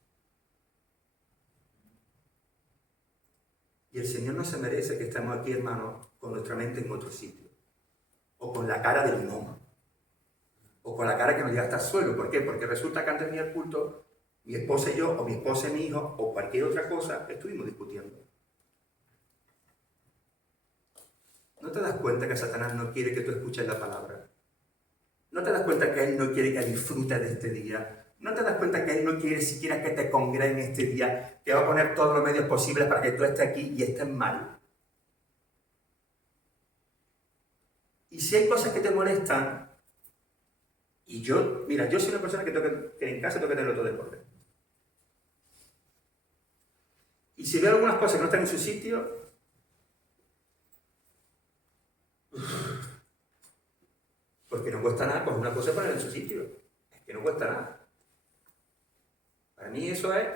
Y el Señor no se merece que estemos aquí, hermano, con nuestra mente en otro sitio. O con la cara de limón. O con la cara que nos llega hasta el suelo. ¿Por qué? Porque resulta que antes de ir al culto, mi esposa y yo, o mi esposa y mi hijo, o cualquier otra cosa, estuvimos discutiendo. ¿No te das cuenta que Satanás no quiere que tú escuches la palabra? ¿No te das cuenta que Él no quiere que disfrutes de este día? ¿No te das cuenta que Él no quiere siquiera que te congregues en este día? Que va a poner todos los medios posibles para que tú estés aquí y estés mal. Y si hay cosas que te molestan, y yo, mira, yo soy una persona que en casa tengo que tenerlo todo de orden. Y si veo algunas cosas que no están en su sitio, porque no cuesta nada, pues una cosa ponerla en su sitio. Es que no cuesta nada. Para mí eso es,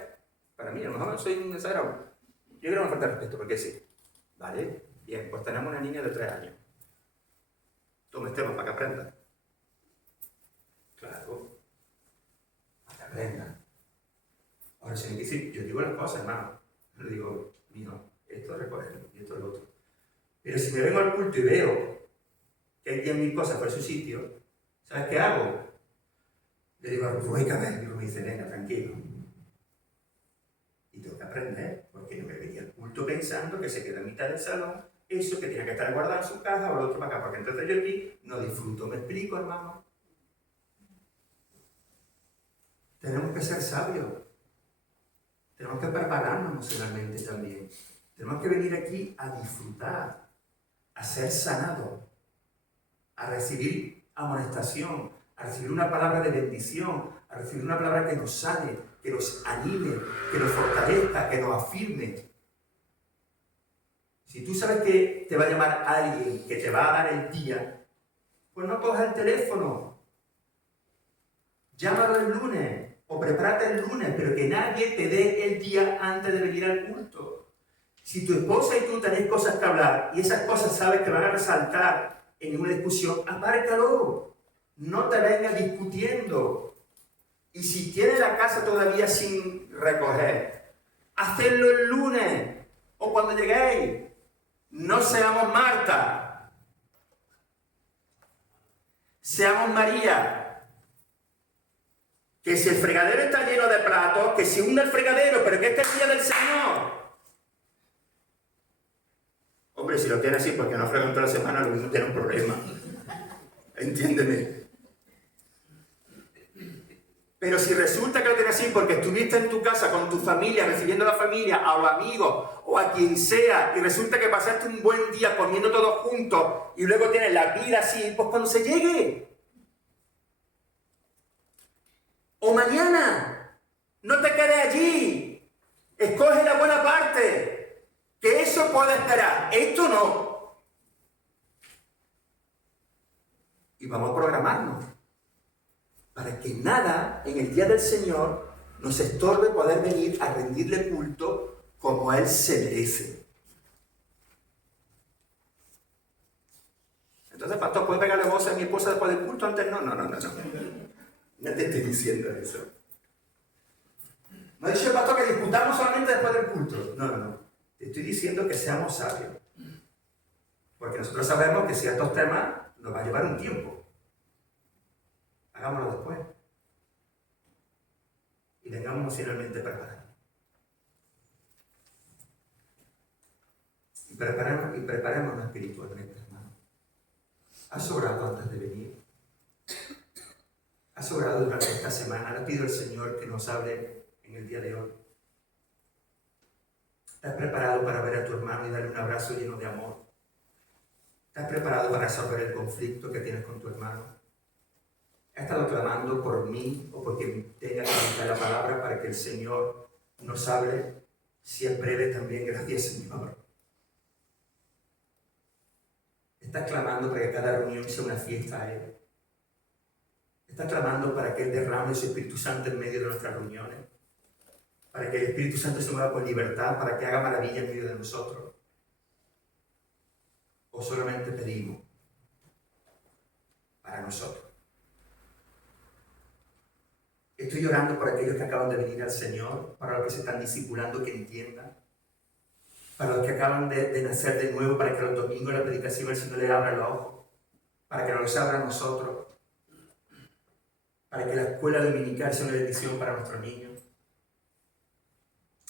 para mí, a lo mejor soy un exagerado. Yo creo que me falta respeto, porque sí. ¿Vale? Bien, pues tenemos una niña de 3 años. Toma este para que aprenda. Claro. Para que aprenda. Ahora, si me dice, yo digo las cosas, hermano. Yo le digo, mijo, esto es recogerlo y esto es lo otro. Pero si me vengo al culto y veo que hay 10.000 cosas por su sitio, ¿sabes qué hago? Le digo a Rufo, voy a caber. Y Rufo me dice, venga, tranquilo. Y tengo que aprender, porque no me venía al culto pensando que se queda en mitad del salón, eso que tiene que estar guardado en su caja o lo otro para acá, porque entonces yo aquí no disfruto. ¿Me explico, hermano? Tenemos que ser sabios. Tenemos que prepararnos emocionalmente también. Tenemos que venir aquí a disfrutar, a ser sanados, a recibir amonestación, a recibir una palabra de bendición, a recibir una palabra que nos sane, que nos anime, que nos fortalezca, que nos afirme. Si tú sabes que te va a llamar alguien que te va a dar el día, pues no cojas el teléfono. Llámalo el lunes o prepárate el lunes, pero que nadie te dé el día antes de venir al culto. Si tu esposa y tú tenéis cosas que hablar y esas cosas sabes que van a resaltar en una discusión, apárcalo. No te vengas discutiendo. Y si tienes la casa todavía sin recoger, hacedlo el lunes o cuando lleguéis. No seamos Marta. Seamos María. Que si el fregadero está lleno de platos, que se hunda el fregadero, pero que este es el día del Señor. Hombre, si lo tiene así porque no fregan toda la semana, lo mismo tiene un problema. Entiéndeme. Pero si resulta que lo tienes así porque estuviste en tu casa con tu familia, recibiendo a la familia, a los amigos o a quien sea, y resulta que pasaste un buen día comiendo todos juntos y luego tienes la vida así, pues cuando se llegue. O mañana, no te quedes allí. Escoge la buena parte. Que eso puede esperar. Esto no. Y vamos a programarnos para que nada en el día del Señor nos estorbe poder venir a rendirle culto como Él se merece. Entonces, pastor, ¿puede pegarle voz a mi esposa después del culto? Antes no. No te estoy diciendo eso. No dice el pastor que discutamos solamente después del culto. No. Te estoy diciendo que seamos sabios. Porque nosotros sabemos que ciertos temas nos va a llevar un tiempo. Hagámoslo después. Y tengamos emocionalmente preparados. Y preparémonos espiritualmente, hermano. ¿Has orado antes de venir? ¿Has orado durante esta semana? Le pido al Señor que nos hable en el día de hoy. ¿Estás preparado para ver a tu hermano y darle un abrazo lleno de amor? ¿Estás preparado para resolver el conflicto que tienes con tu hermano? ¿Has estado clamando por mí o porque tenga que meditar la palabra para que el Señor nos hable? Si es breve también, gracias, Señor. ¿Estás clamando para que cada reunión sea una fiesta a Él? ¿Estás clamando para que Él derrame su Espíritu Santo en medio de nuestras reuniones? Para que el Espíritu Santo se mueva con libertad, para que haga maravilla en medio de nosotros. ¿O solamente pedimos para nosotros? Estoy orando por aquellos que acaban de venir al Señor, para los que se están discipulando, que entiendan, para los que acaban de nacer de nuevo, para que los domingos la predicación el Señor le abra los ojos, para que nos los abra a nosotros, para que la escuela dominical sea una bendición para nuestros niños.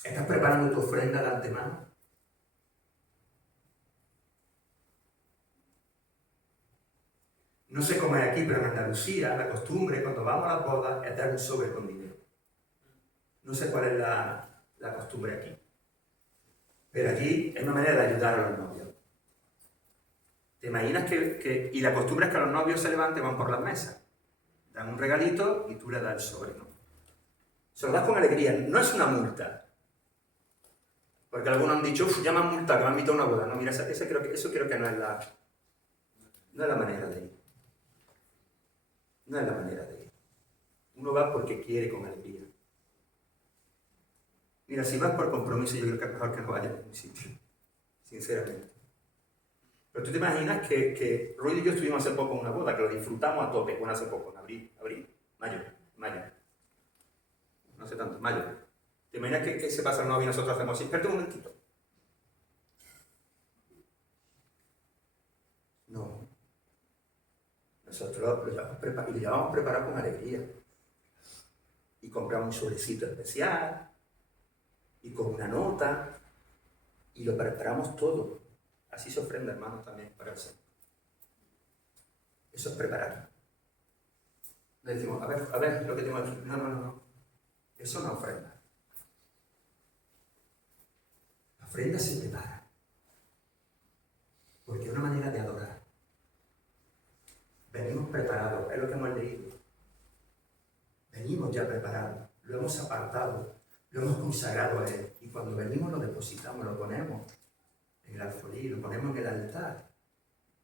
¿Estás preparando tu ofrenda de antemano? No sé cómo es aquí, pero en Andalucía la costumbre cuando vamos a la boda es dar un sobre con dinero. No sé cuál es la costumbre aquí. Pero aquí es una manera de ayudar a los novios. ¿Te imaginas que y la costumbre es que los novios se levanten y van por las mesas? Dan un regalito y tú le das el sobre, ¿no? Se lo das con alegría. No es una multa. Porque algunos han dicho, ya me han multado, que me han invitado a una boda. No, mira, eso creo que no es la manera de ir. No es la manera de ir. Uno va porque quiere con alegría. Mira, si vas por compromiso, yo creo que es mejor que no vayas a ningún sitio. Sinceramente. Pero tú te imaginas que Roy y yo estuvimos hace poco en una boda, que lo disfrutamos a tope. Bueno, hace poco, en mayo. No sé tanto, mayo. ¿Te imaginas que se pasa el novio y nosotros hacemos así? Espérate un momentito. No. Nosotros lo llevamos preparado con alegría. Y compramos un sobrecito especial. Y con una nota. Y lo preparamos todo. Así se ofrenda, hermanos, también para el Señor. Eso es preparar. Le decimos, a ver, lo que tengo aquí. No. Eso no es ofrenda. La ofrenda se prepara. Porque es una manera de adorar. Venimos preparados, es lo que hemos leído. Venimos ya preparados, lo hemos apartado, lo hemos consagrado a Él. Y cuando venimos lo depositamos, lo ponemos en el alfolí, lo ponemos en el altar.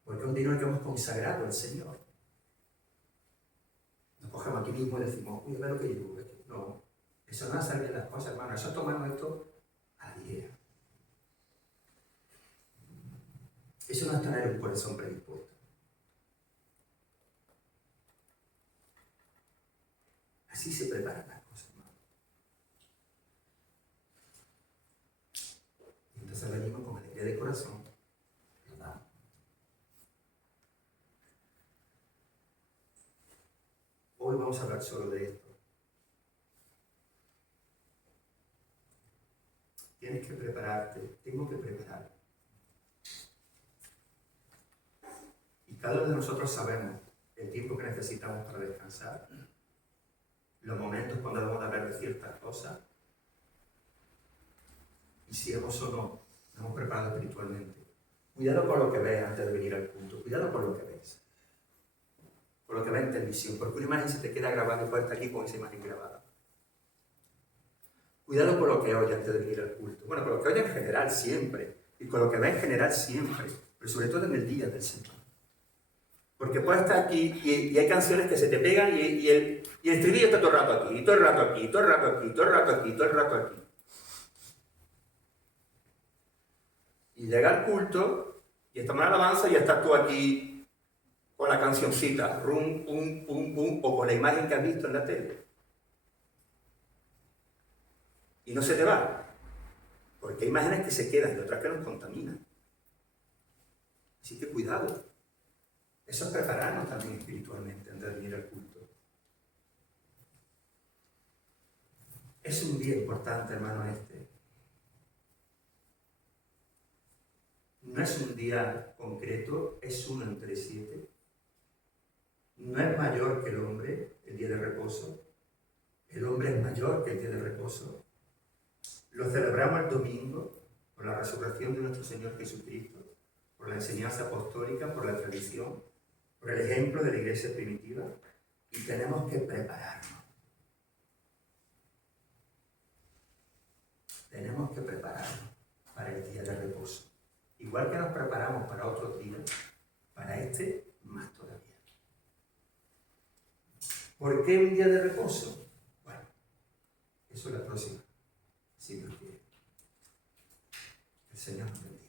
Porque es un dinero que hemos consagrado al Señor. Nos cogemos aquí mismo y decimos, uy, a ver lo que llevo. No, eso no es salir de las cosas, hermano. Eso es tomarnos esto a la ligera. Eso no es tener un corazón predispuesto. Así se preparan las cosas, hermano. Y entonces venimos con alegría de corazón. ¿Verdad? Hoy vamos a hablar solo de esto. Tienes que prepararte, tengo que preparar. Y cada uno de nosotros sabemos el tiempo que necesitamos para descansar, los momentos cuando debemos de hablar de ciertas cosas, y si hemos o no nos hemos preparado espiritualmente. Cuidado con lo que ves antes de venir al culto, cuidado con lo que ves. Con lo que ves en televisión, porque una imagen se te queda grabada y puedes estar aquí con esa imagen grabada. Cuidado con lo que oyes antes de venir al culto. Bueno, con lo que oyes en general siempre, y con lo que ves en general siempre, pero sobre todo en el día del Señor. Porque puedes estar aquí y hay canciones que se te pegan y el estribillo está todo el rato aquí, y todo el rato aquí, todo el rato aquí, todo el rato aquí, todo el rato aquí. Y llega el culto y estamos en alabanza y estás tú aquí con la cancioncita, rum, pum, pum, pum, o con la imagen que has visto en la tele. Y no se te va. Porque hay imágenes que se quedan y otras que nos contaminan. Así que cuidado. Eso es prepararnos también espiritualmente antes de venir al culto. Es un día importante, hermano, este. No es un día concreto, es uno entre 7. No es mayor que el hombre, el día de reposo. El hombre es mayor que el día de reposo. Lo celebramos el domingo por la resurrección de nuestro Señor Jesucristo, por la enseñanza apostólica, por la tradición, por el ejemplo de la iglesia primitiva, y tenemos que prepararnos. Tenemos que prepararnos para el día de reposo. Igual que nos preparamos para otros días, para este más todavía. ¿Por qué un día de reposo? Bueno, eso es la próxima, si Dios quiere. El Señor nos bendiga.